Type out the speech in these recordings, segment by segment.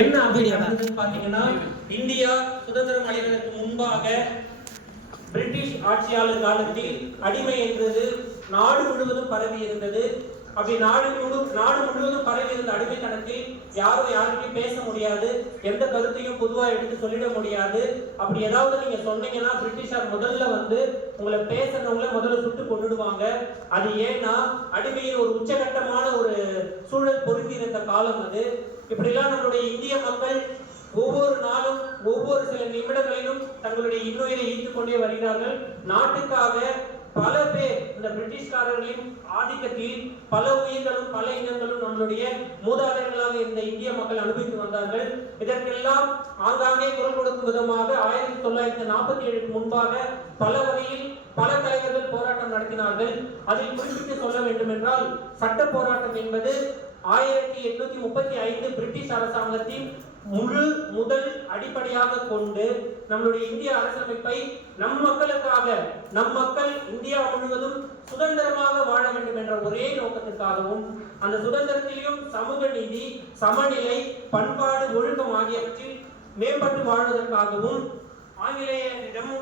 என்ன அப்படி நடந்ததுன்னு பாத்தீங்கன்னா இந்தியா சுதந்திரம் அடைவதற்கு முன்பாக பிரிட்டிஷ் ஆட்சியாளர் காலத்தில் அடிமை என்பது நாடு முழுவதும் பரவி இருந்தது. அப்படி நாடு முழு நாடு முழுவதும் பரவி இருந்த அடிமைத்தனத்தில் யாரும் யாருக்கும் பேச முடியாது. எந்த கருத்தையும் பொதுவா எடுத்து சொல்லிட முடியாது. அப்படி ஏதாவது நீங்க சொன்னீங்கன்னா பிரிட்டிஷார் முதல்ல வந்து உங்களை பேசுறவங்கள முதல்ல சுட்டு கொண்டுடுவாங்க அது ஏன்னா அடிமையில் ஒரு உச்சகட்டமான ஒரு சூழல் பொருந்தி இருந்த காலம் அது. இப்படிலாம் நம்மளுடைய இந்திய மக்கள் ஒவ்வொரு நாளும் ஒவ்வொரு சில நிமிடங்களிலும் தங்களுடைய இன்னுயிரை ஈர்த்துக் கொண்டே வருகிறார்கள். நாட்டுக்காக பல பேர் இந்த பிரிட்டிஷ்காரர்களின் ஆதிக்கத்தில் பல உயிர்களும் பல இனங்களும் நம்மளுடைய மூதாதையர்களாக இருந்த இந்திய மக்கள் அனுபவித்து வந்தார்கள். இதற்கெல்லாம் ஆங்காங்கே குரல் கொடுக்கும் விதமாக ஆயிரத்தி தொள்ளாயிரத்தி நாற்பத்தி ஏழுக்கு முன்பாக பல வகையில் பல தலைவர்கள் போராட்டம் நடத்தினார்கள். அதில் குறிப்பிட்டு சொல்ல வேண்டும் என்றால் சட்ட போராட்டம் என்பது ஆயிரத்தி எண்ணூத்தி முப்பத்தி ஐந்து பிரிட்டிஷ் அரசாங்கத்தின் முழு முதல் அடிப்படையாக கொண்டு நம்மளுடைய இந்திய அரசமைப்பை நம் மக்களுக்காக நம் மக்கள் இந்தியா முழுவதும் சுதந்திரமாக வாழ வேண்டும் என்ற ஒரே நோக்கத்திற்காகவும் அந்த சுதந்திரத்திலும் சமூக நீதி சமநிலை பண்பாடு ஒழுக்கம் ஆகியவற்றில் மேம்பட்டு வாழ்வதற்காகவும் ஆங்கிலேயரிடம்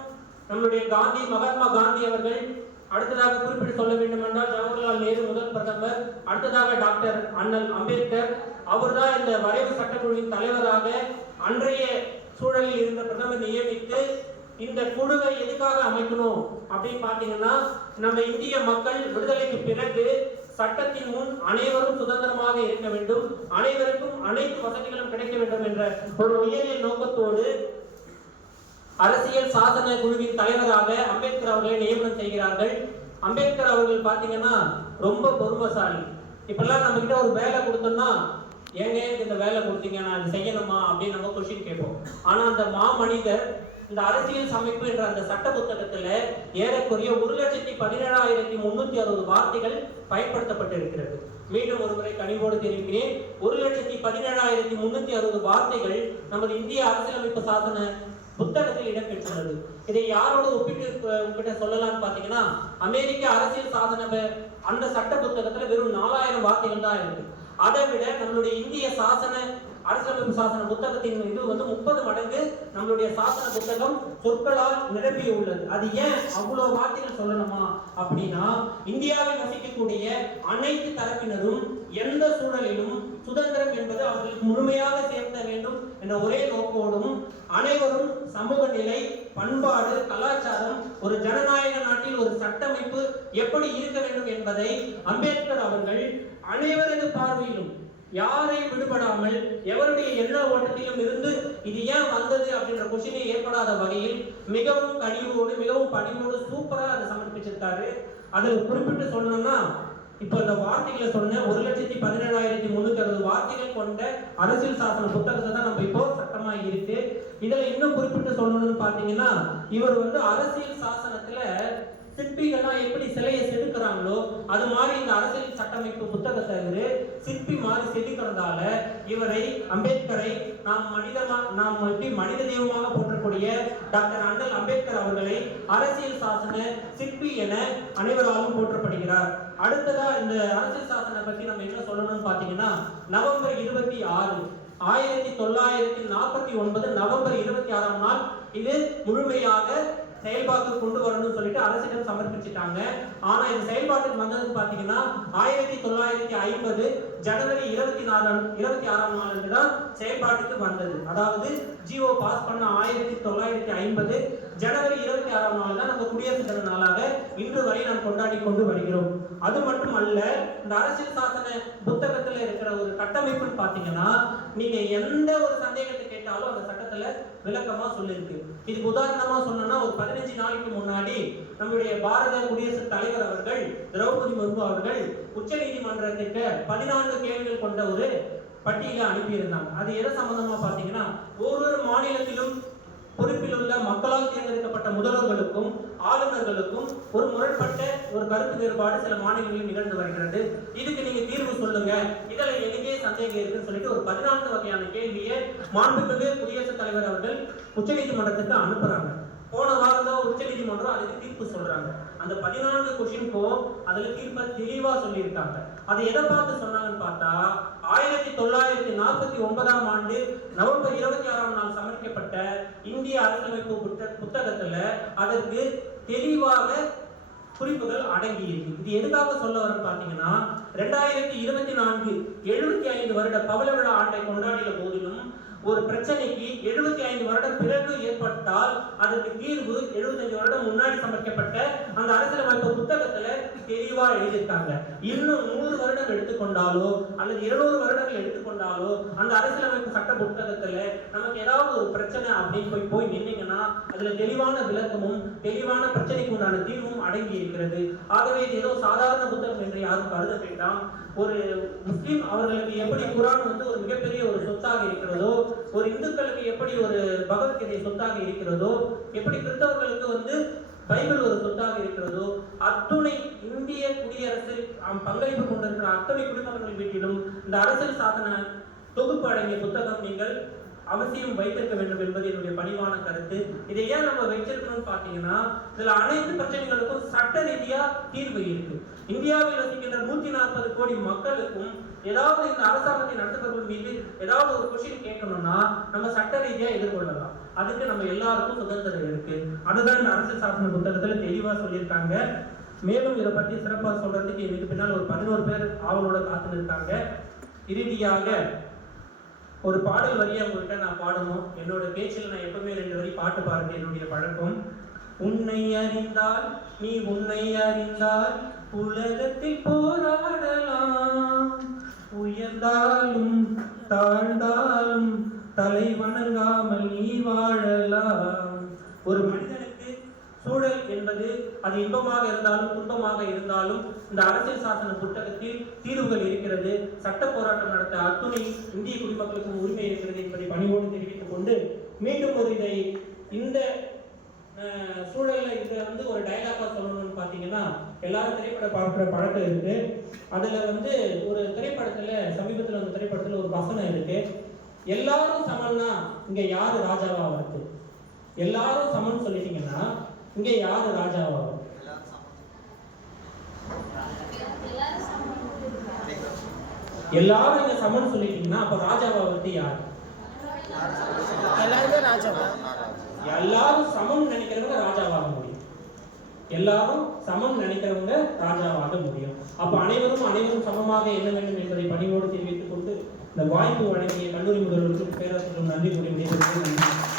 நம்மளுடைய காந்தி மகாத்மா காந்தி அவர்கள் அடுத்ததாக குறிப்பிட்டு சொல்ல வேண்டும் என்றால் ஜவஹர்லால் நேரு முதல் பிரதமர் அடுத்ததாக டாக்டர் அண்ணல் அம்பேத்கர். அவர்தான் இந்த வரைவு சட்டக்குழுவின் தலைவராக அன்றைய சூழலில் இருந்த பிரதமர் நியமித்து இந்த குழுவை எதுக்காக அமைக்கணும் அப்படின்னு பாத்தீங்கன்னா நம்ம இந்திய மக்கள் விடுதலைக்கு பிறகு சட்டத்தின் முன் அனைவரும் சுதந்திரமாக இருக்க வேண்டும். அனைவருக்கும் அனைத்து வசதிகளும் கிடைக்க வேண்டும் என்ற ஒரு உயரிய நோக்கத்தோடு அரசியல் சாசன குழுவின் தலைவராக அம்பேத்கர் அவர்களை நியமனம் செய்கிறார்கள். அம்பேத்கர் அவர்கள் பார்த்தீங்கன்னா ரொம்ப பொறுமைசாலி. இப்பெல்லாம் நம்ம கிட்ட ஒரு வேலை கொடுத்தோம்னா ஏங்க எனக்கு இந்த வேலை கொடுத்தீங்க நான் அது செய்யணுமா? அப்படின்னு நம்ம கொஸ்டின் கேட்போம். ஆனா அந்த மாமனிதர் இந்த அரசியல் சமைப்பு என்ற அந்த சட்ட புத்தகத்துல ஏறக்குறைய ஒரு லட்சத்தி பதினேழாயிரத்தி முன்னூத்தி அறுபது வார்த்தைகள் பயன்படுத்தப்பட்டிருக்கிறது மீண்டும் ஒரு முறை கனிவோடு தெரிவிக்கிறேன். ஒரு லட்சத்தி பதினேழாயிரத்தி முன்னூத்தி அறுபது வார்த்தைகள் நமது இந்திய அரசியலமைப்பு சாசன புத்தகத்தில் இடம்பெற்றுள்ளது. இதை யாரோட ஒப்பிட்டு அஹ், உங்ககிட்ட சொல்லலாம்னு பாத்தீங்கன்னா அமெரிக்க அரசியல் சாதன ப- அந்த சட்ட புத்தகத்துல வெறும் நாலாயிரம் வார்த்தைகள் தான் இருக்கு. அதை விட நம்மளுடைய இந்திய சாசன அரசியலமைப்பு சாசன புத்தகத்தின் இது வந்து முப்பது மடங்கு நம்மளுடைய சாசன புத்தகம் சொற்களால் நிரம்பி உள்ளது. அது ஏன் அவ்வளவு வார்த்தைகள் சொல்லணுமா? அப்படின்னா இந்தியாவில் வசிக்கக்கூடிய அனைத்து தரப்பினரும் எந்த சூழலிலும் சுதந்திரம் என்பது அவர்களுக்கு முழுமையாக சேர்த்த வேண்டும் என்ற ஒரே நோக்கோடும் அனைவரும் சமூக நிலை பண்பாடு கலாச்சாரம் ஒரு ஜனநாயக நாட்டில் ஒரு சட்டமைப்பு எப்படி இருக்க வேண்டும் என்பதை அம்பேத்கர் அவர்கள் அனைவரது பார்வையிலும் யாரையும் விடுபடாமல் எவருடைய எல்லா ஓட்டத்திலும் இருந்து இது ஏன் வந்தது அப்படின்ற கொஸ்டினே ஏற்படாத வகையில் மிகவும் கனிவோடு மிகவும் பணிவோடு சூப்பராக அதை சமர்ப்பிச்சிருக்காரு. அதில் குறிப்பிட்டு சொல்லணும்னா இப்போ இந்த வார்த்தைகளை சொன்ன ஒரு லட்சத்தி பதினேழாயிரத்தி முன்னூத்தி அறுபது வார்த்தைகள் கொண்ட அரசியல் சாசன புத்தகத்தை தான் நம்ம இப்போ சட்டமாக இருக்கு. இதுல இன்னும் குறிப்பிட்டு சொல்லணும்னு பாத்தீங்கன்னா இவர் வந்து அரசியல் சாசனத்துல சிற்பிகள்லாம் எப்படி சிலையை செதுக்குறாங்களோ அது மாதிரி இந்த அரசியல் சட்டமைப்பு புத்தகத்தை சிற்பி மாதிரி செதுக்கிறதால இவரை அம்பேத்கரை நாம் மனிதமா நாம் எப்படி மனித தெய்வமாக போற்றக்கூடிய டாக்டர் அண்ணல் அம்பேத்கர் அவர்களை அரசியல் சாசன சிற்பி என அனைவராலும் போற்றப்படுகிறார். அடுத்ததா இந்த அரசியல் சாசனை பத்தி நம்ம என்ன சொல்லணும்னு பாத்தீங்கன்னா நவம்பர் இருபத்தி ஆறு ஆயிரத்தி தொள்ளாயிரத்தி நாற்பத்தி ஒன்பது நவம்பர் இருபத்தி ஆறாம் நாள் இது முழுமையாக செயல்பாட்டுக்கு கொண்டு வரணும்னு சொல்லிட்டு அரசிடம் சமர்ப்பிச்சிட்டாங்க. ஆனா இது செயல்பாட்டுக்கு வந்ததுன்னு பாத்தீங்கன்னா ஆயிரத்தி தொள்ளாயிரத்தி ஐம்பது ஜனவரி இருபத்தி நாலாம் இருபத்தி ஆறாம் நாள் தான் செயல்பாட்டுக்கு வந்தது. அதாவது ஜிஓ பாஸ் பண்ண ஆயிரத்தி தொள்ளாயிரத்தி ஐம்பது ஜனவரி இருபத்தி ஆறாம் நாள் தான் நம்ம குடியரசு தின நாளாக இன்று வரை நாம் கொண்டாடி கொண்டு வருகிறோம். அது மட்டும் அல்ல இந்த அரசியல் சாசன புத்தகத்துல இருக்கிற ஒரு கட்டமைப்புன்னு பாத்தீங்கன்னா நீங்க எந்த ஒரு சந்தேகத்தை கேட்டாலும் அந்த சட்டத்துல விளக்கமா சொல்லியிருக்கு இதுக்கு உதாரணமா சொன்னோம்னா ஒரு பதினஞ்சு நாளைக்கு முன்னாடி நம்முடைய பாரத குடியரசுத் தலைவர் அவர்கள் திரௌபதி முர்மு அவர்கள் உச்ச நீதிமன்றத்திற்கு பதினான்கு கேள்விகள் கொண்ட ஒரு பட்டியலை அனுப்பியிருந்தாங்க. அது எதை சம்பந்தமா பாத்தீங்கன்னா ஒவ்வொரு மாநிலத்திலும் பொறுப்பில் உள்ள மக்களால் தேர்ந்தெடுக்கப்பட்ட முதல்வர்களுக்கும் ஆளுநர்களுக்கும் ஒரு முரண்பட்ட ஒரு கருத்து வேறுபாடு சில மாநிலங்களில் நிகழ்ந்து வருகிறது. இதுக்கு நீங்க தீர்வு சொல்லுங்க. இதில் எனக்கே சந்தேகம் இருக்குன்னு சொல்லிட்டு ஒரு பதினான்கு வகையான கேள்வியை மாண்புமிகு குடியரசுத் தலைவர் அவர்கள் உச்சநீதிமன்றத்துக்கு அனுப்புறாங்க. போன வாரம் தான் உச்சநீதிமன்றம் அதுக்கு தீர்ப்பு சொல்றாங்க. அந்த பதினான்கு கொஷினுக்கும் அதுல தீர்ப்ப தெளிவா சொல்லியிருக்காங்க. அதை எதை பார்த்து சொன்னாங்கன்னு பார்த்தா ஆயிரத்தி தொள்ளாயிரத்தி நாற்பத்தி ஒன்பதாம் ஆண்டு நவம்பர் இருபத்தி ஆறாம் நாள் சமர்ப்பிக்கப்பட்ட இந்திய அரசியலமைப்பு புத்த- புத்தகத்துல அதற்கு தெளிவாக குறிப்புகள் அடங்கி இருக்கு இது எதுக்காக சொல்ல வரேன்னு பாத்தீங்கன்னா ரெண்டாயிரத்தி இருபத்தி நான்கு எழுபத்தி ஐந்து வருட பவள விழா ஆண்டை கொண்டாடிய போதிலும் ஒரு பிரச்சனைக்கு எழுபத்தி ஐந்து வருடம் பிறகு ஏற்பட்டால் அதற்கு தீர்வு 75 வருடம் முன்னாடி சமைக்கப்பட்ட அந்த அரசியல் புத்தகத்துல தெளிவா எழுதியிருக்காங்க. இன்னும் நூறு வருடம் எடுத்துக்கொண்டாலோ அல்லது இருநூறு வருடங்கள் எடுத்துக்கொண்டாலோ அந்த அரசியலமைப்பு சட்ட புத்தகத்துல நமக்கு ஏதாவது ஒரு பிரச்சனை அப்படின்னு போய் போய் நின்னீங்கன்னா அதுல தெளிவான விளக்கமும் தெளிவான பிரச்சனைக்கு உண்டான தீர்வும் அடங்கி இருக்கிறது. ஆகவே இது ஏதோ சாதாரண புத்தகம் என்று யாரும் கருத வேண்டாம். ஒரு முஸ்லீம் அவர்களுக்கு எப்படி குரான் வந்து ஒரு மிகப்பெரிய ஒரு சொத்தாக இருக்கிறதோ ஒரு இந்துக்களுக்கு எப்படி ஒரு பகவத்கீதை சொத்தாக இருக்கிறதோ எப்படி கிறிஸ்தவர்களுக்கு வந்து பைபிள் ஒரு சொத்தாக இருக்கிறதோ அத்துணை இந்திய குடியரசு பங்களிப்பு கொண்டிருக்கிற அத்துணை குடிமகன்கள் வீட்டிலும் இந்த அரசியல் சாதன தொகுப்பு அடங்கிய புத்தகம் நீங்கள் அவசியம் வைத்திருக்க வேண்டும் என்பது என்னுடைய பணிவான கருத்து. இதை ஏன் நம்ம வைத்திருக்கணும்னு பார்த்தீங்கன்னா இதுல அனைத்து பிரச்சனைகளுக்கும் சட்ட ரீதியா தீர்வு இருக்கு. இந்தியாவில் வசிக்கின்ற நூத்தி நாற்பது கோடி மக்களுக்கும் ஏதாவது இந்த அரசாங்கத்தை நடத்துபவர்கள் மீது ஏதாவது ஒரு கொஷின் கேட்கணும்னா நம்ம சட்ட ரீதியா எதிர்கொள்ளலாம். அதுக்கு நம்ம எல்லாருக்கும் சுதந்திரம் இருக்கு. அதுதான் இந்த அரசியல் சாசன புத்தகத்துல தெளிவா சொல்லியிருக்காங்க. மேலும் இதை பற்றி சிறப்பாக சொல்றதுக்கு இதுக்கு பின்னால் ஒரு பதினோரு பேர் ஆவலோட காத்து இருக்காங்க. இறுதியாக ஒரு பாடல் வரியை உங்கள்கிட்ட நான் பாடணும். என்னோட பேச்சில் நான் எப்பவுமே ரெண்டு வரி பாட்டு பாடுறது என்னுடைய பழக்கம். உன்னை அறிந்தால் நீ உன்னை அறிந்தால் உலகத்தில் போராடலாம். உயர்ந்தாலும் தாழ்ந்தாலும் தலை வணங்காமல் நீ வாழலாம். ஒரு மனிதனுக்கு என்பது அது இன்பமாக இருந்தாலும் துன்பமாக இருந்தாலும் இந்த அரசியல் சாசன புத்தகத்தில் தீர்வுகள் இருக்கிறது. சட்ட போராட்டம் நடத்த அத்துணை இந்திய குடிமக்களுக்கும் உரிமை இருக்கிறது என்பதை பணிவோடு தெரிவித்துக் கொண்டு மீண்டும் ஒரு இதை இந்த அஹ், சூழல்ல இதை வந்து ஒரு டயலாகா சொல்லணும்னு பார்த்தீங்கன்னா எல்லாரும் திரைப்படம் பார்க்குற பழக்கம் இருக்கு. அதுல வந்து ஒரு திரைப்படத்துல சமீபத்தில் அந்த திரைப்படத்துல ஒரு வசனம் இருக்கு. எல்லாரும் சமன்னா இங்க யாரு ராஜாவா வருது எல்லாரும் சமன் சொல்லிட்டீங்கன்னா இங்க யாரு ராஜாவா எல்லாரும் இங்க சமன் சொல்லிட்டீங்கன்னா அப்ப ராஜாவா வந்து யாரு? எல்லாருமே ராஜா தான் எல்லாரும் சமம் நினைக்கிறவங்க ராஜாவாக முடியும். எல்லாரும் சமம் நினைக்கிறவங்க ராஜாவாக முடியும். அப்ப அனைவரும் அனைவரும் சமமாக எண்ண வேண்டும் என்பதை பணிவோடு தெரிவித்துக் கொண்டு இந்த வாய்ப்பு வழங்கிய கல்லூரி முதல்வருக்கும் பேராசிரியரும் நன்றி கூறி விடைபெறுகிறேன்.